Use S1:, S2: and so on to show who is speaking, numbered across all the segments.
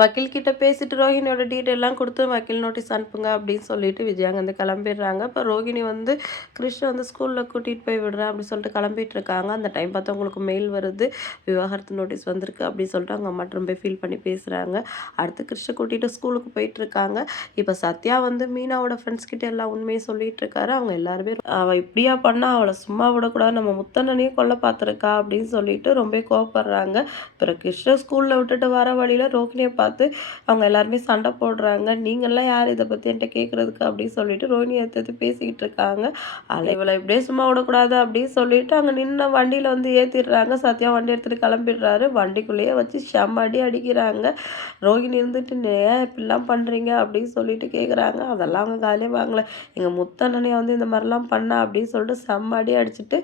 S1: வக்கீல் கிட்ட பேசிட்டு ரோஹிணியோட டீட்டெயிலாம் கொடுத்து வக்கீல் நோட்டீஸ் அனுப்புங்க அப்படின்னு சொல்லிட்டு விஜயாங்க வந்து கிளம்பிடுறாங்க. இப்போ ரோஹிணி வந்து கிருஷ்ண வந்து ஸ்கூலில் கூட்டிகிட்டு போய் விடுறேன் அப்படின்னு சொல்லிட்டு கிளம்பிட்டு இருக்காங்க. அந்த டைம் பார்த்து உங்களுக்கு மெயில் வருது விவாகரத்து நோட்டீஸ் வந்திருக்கு அப்படின்னு சொல்லிட்டு அவங்க அம்மாட்ட ரொம்ப ஃபீல் பண்ணி பேசுகிறாங்க அடுத்து கிருஷ்ண கூட்டிகிட்டு ஸ்கூலுக்கு போயிட்டு இருக்காங்க. இப்போ சத்யா வந்து மீனாவோட ஃப்ரெண்ட்ஸ் கிட்ட எல்லாம் உண்மையை சொல்லிட்டு இருக்காரு. அவங்க எல்லாருமே அவள் இப்படியா பண்ணா அவளை சும்மா விடக்கூடாது நம்ம முத்தண்ணனையும் கொல்ல பார்த்துருக்கா அப்படின்னு சொல்லிட்டு ரொம்ப கோவப்படுறாங்க. அப்புறம் கிருஷ்ண ஸ்கூலில் விட்டுட்டு வர வழியில் ரோஹிணியை பார்த்து அவங்க எல்லாருமே சண்டை போடுறாங்க. நீங்கள்லாம் யார் இதை பற்றி என்கிட்ட கேட்குறதுக்கு அப்படின்னு சொல்லிட்டு ரோஹிணி எடுத்து பேசிக்கிட்டு இருக்காங்க. அதில் இவளை இப்படியே சும்மா விடக்கூடாது அப்படின்னு சொல்லிட்டு அங்கே நின்று வண்டியில் வந்து ஏற்றிடுறாங்க சத்யா வண்டி எடுத்துகிட்டு கிளம்பிடுறாரு. வண்டிக்குள்ளேயே வச்சு செம்ம அடி அடிக்கிறாங்க. ரோஹினி இருந்துட்டு ஏன் இப்படிலாம் பண்ணுறீங்க அப்படின்னு சொல்லிட்டு கேட்குறாங்க அதெல்லாம் அவங்க காலையே வாங்கல. எங்கள் முத்தண்ணனே வந்து இந்த மாதிரிலாம் பண்ண அப்படின்னு சொல்லிட்டு செம்ம அடி அடிச்சுட்டு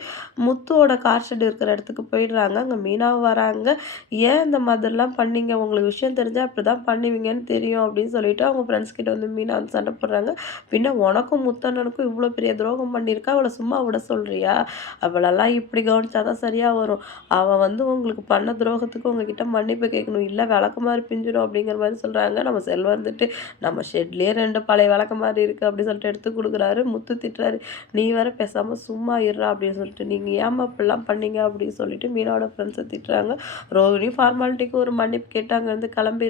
S1: முத்துவோட கார் ஷெட் இருக்கிற இடத்துக்கு போயிடுறாங்க. அங்கே மீனாவும் வராங்க. ஏன் இந்த மாதிரிலாம் பண்ணீங்க? உங்களுக்கு விஷயம் தெரிஞ்சால் இப்படி தான் பண்ணுவீங்கன்னு தெரியும் அப்படின்னு சொல்லிட்டு அவங்க ஃப்ரெண்ட்ஸ் கிட்ட வந்து மீனா வந்து சண்டை போடுறாங்க. பின்ன உனக்கும் முத்தண்ணனுக்கும் இவ்வளோ பெரிய துரோகம் பண்ணியிருக்கா? அவளை சும்மா விட சொல்கிறியா அவளெல்லாம் இப்படி கவனிச்சாதான் சரியாக வரும். அவள் வந்து உங்களுக்கு பண்ண துரோகத்துக்கு உங்ககிட்ட மன்னிப்பு கேட்கணும். இல்லை விளக்கு மாதிரி பிஞ்சிடும் அப்படிங்கிற மாதிரி சொல்கிறாங்க நம்ம செல்வம் வந்துட்டு நம்ம ஷெட்லேயே ரெண்டு பழைய விளக்கு மாதிரி இருக்குது அப்படின்னு சொல்லிட்டு எடுத்து கொடுக்குறாரு. முத்து திட்டுறாரு. நீ வேற பேசாமல் சும்மா இருறா அப்படின்னு சொல்லிட்டு. நீங்கள் ஏமா இப்படிலாம் பண்ணீங்க அப்படின்னு சொல்லிட்டு மீனாவோட ஃப்ரெண்ட்ஸை திட்டுறாங்க. ரோஹினியும் ஃபார்மாலிட்டிக்கு ஒரு மன்னிப்பு கேட்டாங்க. வந்து கிளம்பி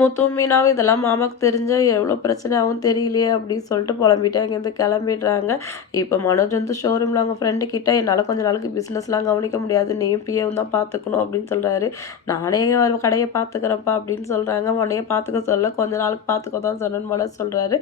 S1: முத்தும் மீனாவும் இதெல்லாம் மாமாவுக்கு தெரிஞ்சால் எவ்வளோ பிரச்சனை ஆகும் தெரியலையே அப்படின்னு சொல்லிட்டு புலம்பிட்டு அங்கேருந்து கிளம்பிடுறாங்க. இப்போ மனோஜ் வந்து ஷோரூமில் அவங்க ஃப்ரெண்டு கிட்ட என்னால் கொஞ்ச நாளுக்கு பிஸ்னஸ்லாம் கவனிக்க முடியாது. நீயும் பிஏவும் தான் பார்த்துக்கணும் அப்படின்னு சொல்கிறாரு நானே ஒரு கடையை பார்த்துக்கிறப்பா அப்படின்னு சொல்கிறாங்க உடனே பார்த்துக்க சொல்ல கொஞ்ச நாளுக்கு பார்த்துக்கோ தான் சொன்னேன்னு மனோஜ் சொல்கிறாரு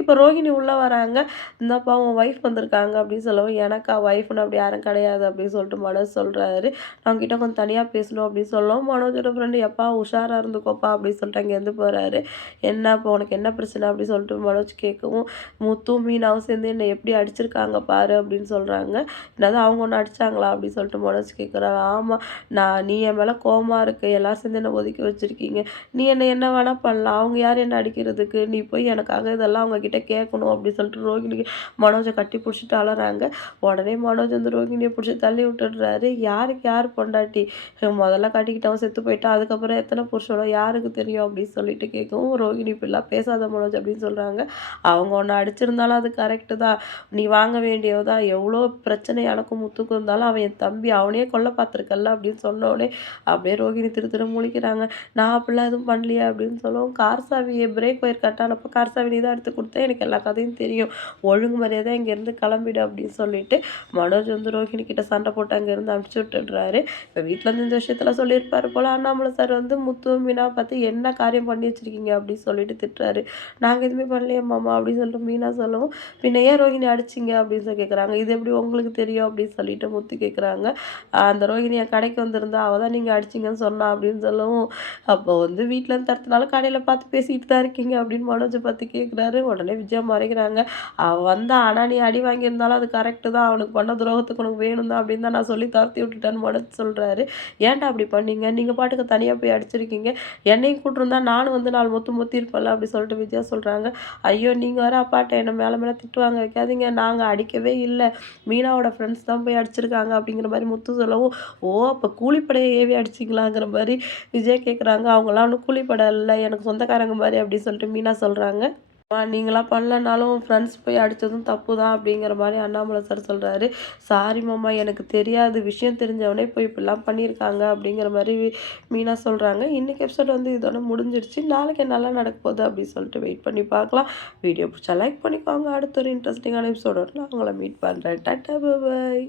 S1: இப்போ ரோஹிணி உள்ளே வராங்க. இந்தப்பா உன் ஒய்ஃப் வந்திருக்காங்க அப்படின்னு சொல்லவும் எனக்கா ஒய்ஃப்னு அப்படி யாரும் கிடையாது அப்படின்னு சொல்லிட்டு மனோஜ் சொல்கிறாரு அவங்க கிட்ட கொஞ்சம் தனியாக பேசணும் அப்படின்னு சொல்லவும் மனோஜோட ஃப்ரெண்டு எப்பா உஷாராக இருந்துக்கோப்பா அப்படின்னு சொல்லிட்டு அங்கேருந்து போகிறாரு என்ன இப்போ உனக்கு என்ன பிரச்சனை? அப்படின்னு சொல்லிட்டு மனோஜ் கேட்கவும் முத்தும் மீனாவும் சேர்ந்து என்னை எப்படி அடிச்சிருக்காங்க பாரு அப்படின்னு சொல்கிறாங்க என்னது அவங்க ஒன்று அடிச்சாங்களா? அப்படின்னு சொல்லிட்டு மனோஜ் கேட்குறாரு. ஆமாம் நான் நீ என் மேலே கோமா இருக்கு. எல்லாம் சேர்ந்து என்னை ஒதுக்கி வச்சுருக்கீங்க. நீ என்னை என்ன வேணால் பண்ணலாம். அவங்க யார் என்ன அடிக்கிறதுக்கு? நீ போய் எனக்காக இதெல்லாம் அவங்கக்கிட்ட கேட்கணும் அப்படின்னு சொல்லிட்டு ரோகிணிக்கு மனோஜை கட்டி பிடிச்சிட்டு அழறாங்க உடனே மனோஜ் வந்து ரோகிணியை பிடிச்சி தள்ளி விட்டுடுறாரு. யாருக்கு யார் பொண்டாட்டி? முதல்ல கட்டிக்கிட்டவன் செத்து போயிட்டான். அதுக்கப்புறம் எத்தனை புருஷனோ? யாருக்கு தெரியும் அப்படின்னு சொல்லிட்டு கேட்கவும் ரோஹிணி இப்படிலாம் பேசாத மனோஜ் அப்படின்னு சொல்கிறாங்க அவங்க ஒன்று அடிச்சிருந்தாலும் அது கரெக்டு தான். நீ வாங்க வேண்டியதா எவ்வளோ பிரச்சனை எனக்கும் முத்துக்கும் இருந்தாலும் அவன் என் தம்பி அவனே கொல்ல பார்த்துருக்கல்ல அப்படின்னு சொன்னோடனே அப்படியே ரோஹிணி திரு திரு முழிக்கிறாங்க. நான் அப்படிலாம் எதுவும் பண்ணலையா அப்படின்னு சொல்லவும் கார் சாவியை பிரேக் ஒயர் கட்டானப்போ கார் சாவி நீ தான் எடுத்து கொடுத்தேன். எனக்கு எல்லா கதையும் தெரியும். ஒழுங்கு மரியாதை இங்கேருந்து கிளம்பிடு அப்படின்னு சொல்லிட்டு மனோஜ் வந்து ரோஹிணி கிட்ட சண்டை போட்டு அங்கேருந்து அனுப்பிச்சி விட்டுடுறாரு. இப்போ வீட்டிலேருந்து இந்த விஷயத்தில் சொல்லியிருப்பாரு போல். அண்ணாமலை சார் வந்து முத்து மீனா பார்த்து என்ன காரியம் பண்ணி வச்சுருக்கீங்க அப்படின்னு சொல்லிட்டு திட்டுறாரு. நாங்கள் எதுவுமே பண்ணலையே மாமா அப்படின்னு சொல்லிட்டு மீனா சொல்லவும். பின்ன ஏன் ரோஹிணி அடிச்சிங்க? அப்படின்னு சொல்லி கேட்குறாங்க இது எப்படி உங்களுக்கு தெரியும்? அப்படின்னு சொல்லிட்டு முத்து கேட்குறாங்க அந்த ரோஹிணி என் கடைக்கு வந்திருந்தா அவள் தான் நீங்கள் அடிச்சிங்கன்னு சொன்னா அப்படின்னு சொல்லவும். அப்போ வந்து வீட்டில் தரத்துனால கடையில் பார்த்து பேசிக்கிட்டு தான் இருக்கீங்க அப்படின்னு மனோஜை பார்த்து கேட்குறாரு உடனே விஜயா மறைக்கிறாங்க அவள் வந்தா ஆனால் நீ அடி வாங்கியிருந்தாலும் அது கரெக்டு தான். அவனுக்கு பண்ண துரோகத்துக்கு உனக்கு வேணும் தான் அப்படின்னு தான் நான் சொல்லி துரத்தி விட்டுட்டேன்னு மனோஜ் சொல்கிறாரு ஏன்டா அப்படி பண்ணீங்க? நீங்கள் பாட்டுக்கு தனியாக போய் அடிச்சிருக்கீங்க. என்னை என்னையும் கூட்டிருந்தா நானும் வந்து நாலு மொத்து மொத்தி இருப்பேன்ல அப்படி சொல்லிட்டு விஜயா சொல்கிறாங்க ஐயோ நீங்கள் வர அப்பாட்ட என்ன மேலே மேலே திட்டுவாங்க வைக்காதீங்க. நாங்கள் அடிக்கவே இல்லை. மீனாவோட ஃப்ரெண்ட்ஸ் தான் போய் அடிச்சிருக்காங்க அப்படிங்கிற மாதிரி முத்து சொல்லவும் ஓ அப்போ கூலிப்படையை ஏவி அடிச்சிங்களாங்கிற மாதிரி விஜய் கேட்குறாங்க அவங்களாம் ஒன்றும் கூலிப்படை இல்லை. எனக்கு சொந்தக்காரங்க மாதிரி அப்படி சொல்லிட்டு மீனா சொல்கிறாங்க நீங்களாம் பண்ணலனாலும் ஃப்ரெண்ட்ஸ் போய் அடித்ததும் தப்பு தான் அப்படிங்கிற மாதிரி அண்ணாமலை சார் சொல்கிறாரு சாரி மாமா எனக்கு தெரியாது. விஷயம் தெரிஞ்சவனே போய் இப்படிலாம் பண்ணியிருக்காங்க அப்படிங்கிற மாதிரி மீனா சொல்கிறாங்க இன்றைக்கி எபிசோட் வந்து இதோட முடிஞ்சிருச்சு நாளைக்கு நல்லா நடக்க போகுது அப்படின்னு சொல்லிட்டு வெயிட் பண்ணி பார்க்கலாம். வீடியோ பிடிச்சா லைக் பண்ணிக்கோங்க. அடுத்த ஒரு இன்ட்ரெஸ்டிங்கான எபிசோடோட நான் உங்களை மீட் பண்ணுறேன் டாட்டா பாய்